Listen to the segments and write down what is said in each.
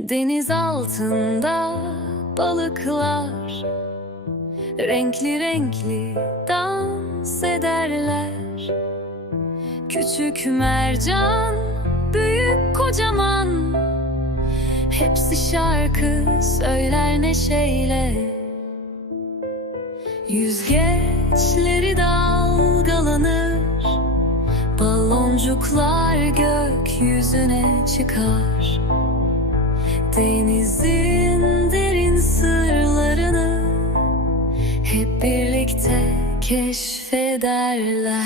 Deniz altında balıklar Renkli renkli dans ederler. Küçük mercan, büyük kocaman Hepsi şarkı söyler neşeyle. Yüzgeçleri dalgalanır Baloncuklar gökyüzüne çıkar Denizin derin sırlarını Hep birlikte keşfederler.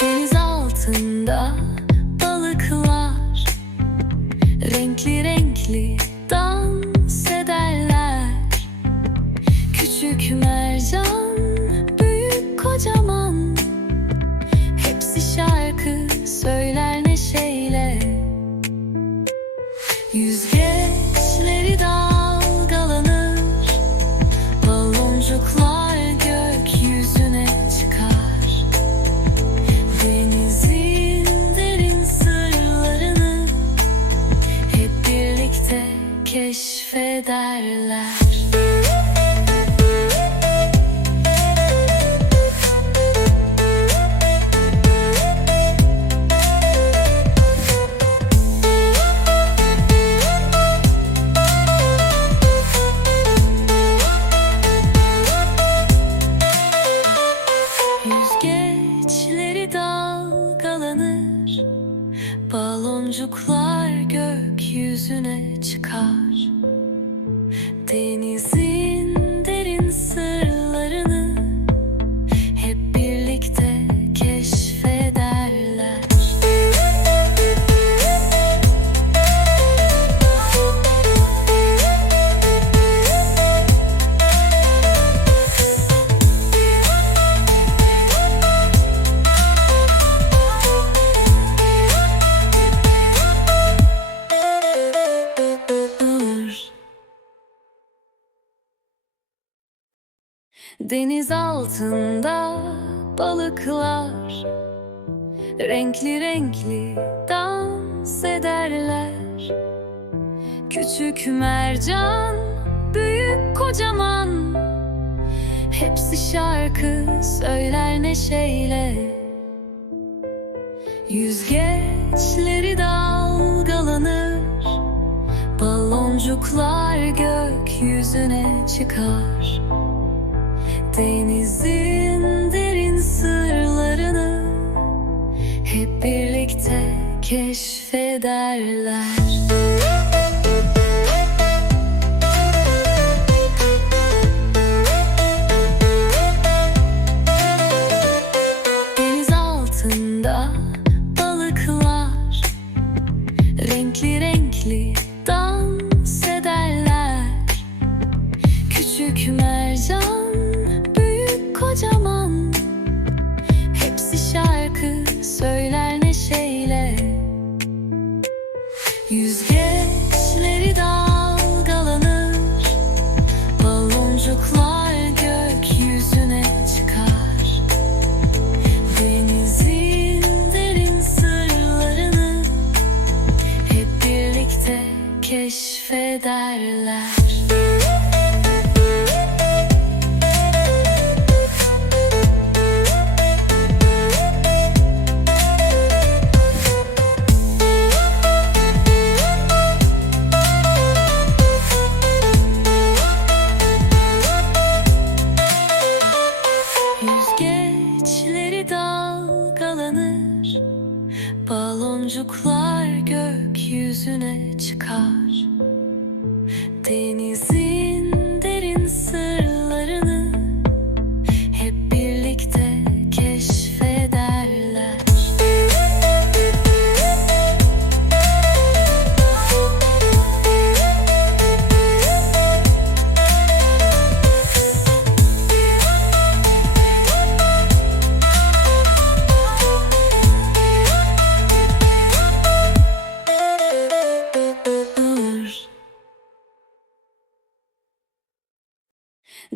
Deniz altında balıklar Renkli renkli dans ederler. Küçük mercan, çıkar. Denizin Deniz altında balıklar Renkli renkli dans ederler. Küçük mercan, büyük kocaman Hepsi şarkı söyler neşeyle. Yüzgeçleri dalgalanır Baloncuklar gökyüzüne çıkar Denizin derin sırlarını. Hep birlikte keşfederler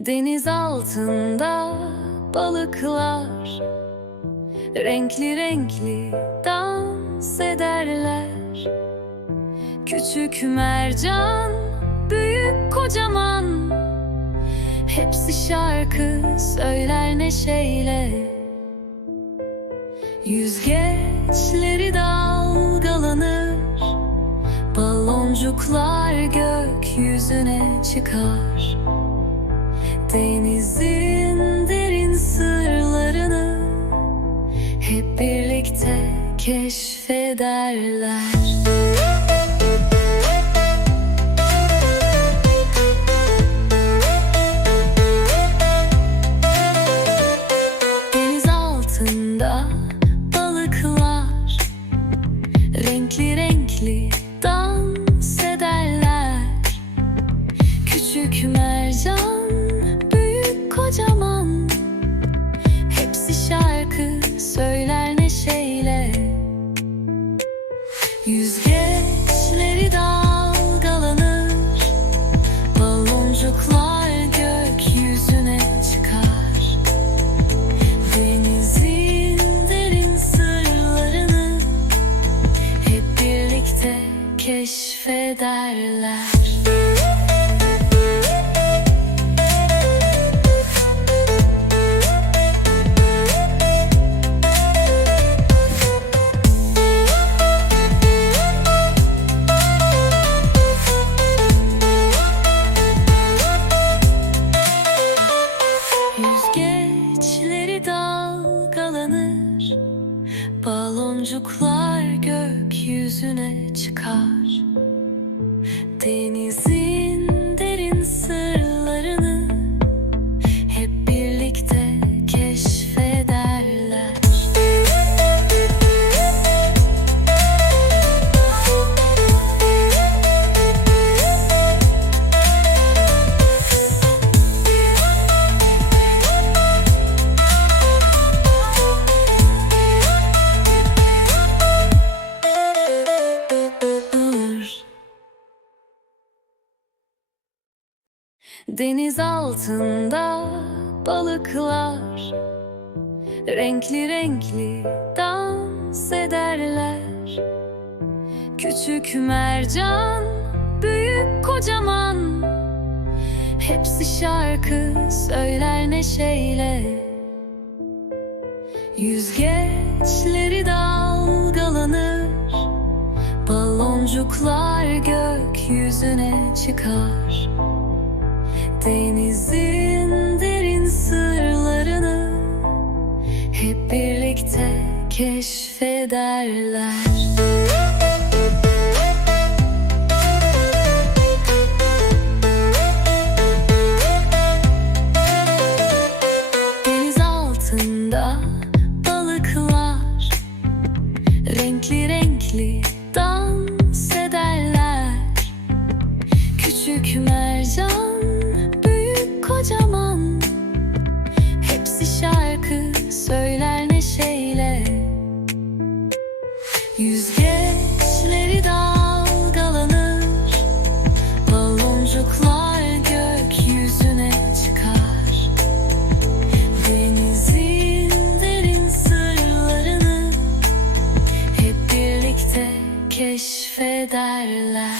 Deniz altında balıklar Renkli renkli dans ederler. Küçük mercan, büyük kocaman Hepsi şarkı söyler neşeyle. Yüzgeçleri dalgalanır Baloncuklar gökyüzüne çıkar Denizin derin sırlarını Hep birlikte keşfederler keşfederler. Deniz altında balıklar Renkli renkli dans ederler. Küçük mercan, büyük kocaman Hepsi şarkı söyler neşeyle. Yüzgeçleri dalgalanır Baloncuklar gökyüzüne çıkar Denizin derin sırlarını hep birlikte keşfederler. Deniz altında balıklar renkli renkli Yüzgeçleri dalgalanır Baloncuklar gökyüzüne çıkar. Denizin derin sırlarını Hep birlikte keşfederler